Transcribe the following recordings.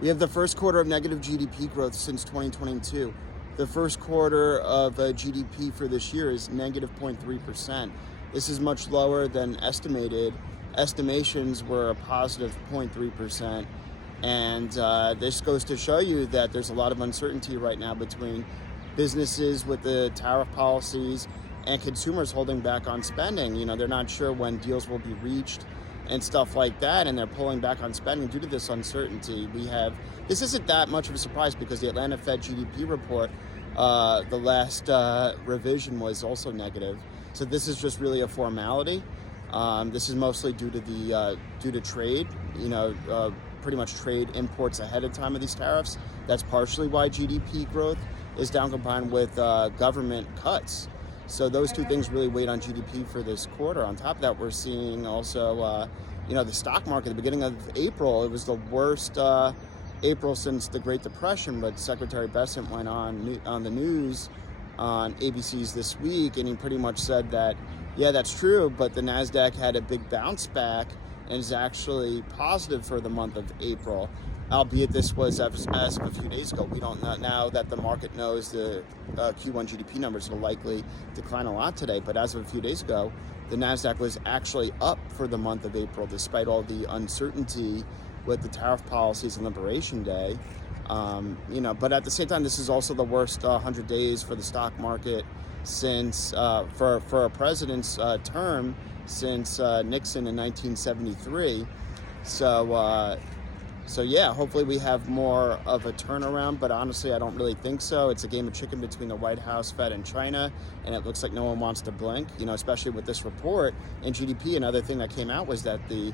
We have the first quarter of negative GDP growth since 2022. The first quarter of GDP for this year is negative 0.3%. This is much lower than estimated. Estimations were a positive 0.3%. And this goes to show you that there's a lot of uncertainty right now between businesses with the tariff policies and consumers holding back on spending. You know, they're not sure when deals will be reached and stuff like that, and they're pulling back on spending due to this uncertainty. This isn't that much of a surprise because the Atlanta Fed GDP report, the last revision was also negative. So this is just really a formality. This is mostly due to trade. Pretty much trade imports ahead of time of these tariffs. That's partially why GDP growth is down, combined with government cuts. So those two things really weighed on GDP for this quarter. On top of that, we're seeing also, the stock market at the beginning of April, it was the worst April since the Great Depression, but Secretary Bessent went on the news on ABC's This Week, and he pretty much said that, yeah, that's true, but the NASDAQ had a big bounce back and is actually positive for the month of April, albeit this was as of a few days ago. We don't know now that the market knows the Q1 GDP numbers will likely decline a lot today, but as of a few days ago, the NASDAQ was actually up for the month of April, despite all the uncertainty with the tariff policies and Liberation Day. But at the same time, this is also the worst 100 days for the stock market since for a president's term since Nixon in 1973. So yeah, hopefully we have more of a turnaround, but honestly, I don't really think so. It's a game of chicken between the White House, Fed, and China, and it looks like no one wants to blink, especially with this report. And GDP, another thing that came out was that the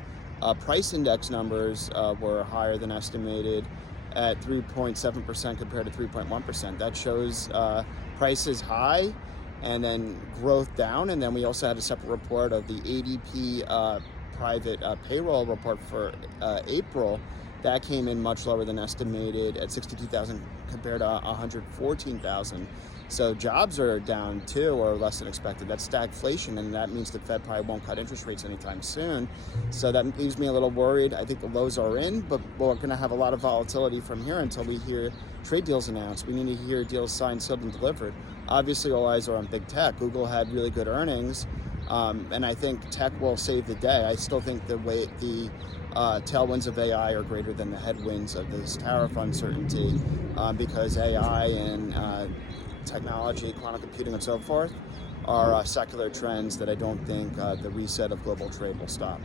price index numbers were higher than estimated at 3.7% compared to 3.1%. That shows prices high and then growth down. And then we also had a separate report of the ADP private payroll report for April. That came in much lower than estimated at 62,000 compared to 114,000. So jobs are down too, or less than expected. That's stagflation, and that means the Fed probably won't cut interest rates anytime soon. So that leaves me a little worried. I think the lows are in, but we're going to have a lot of volatility from here until we hear trade deals announced. We need to hear deals signed, sealed, and delivered. Obviously, all eyes are on big tech. Google had really good earnings, and I think tech will save the day. I still think the tailwinds of AI are greater than the headwinds of this tariff uncertainty because AI and technology, quantum computing, and so forth are secular trends that I don't think the reset of global trade will stop.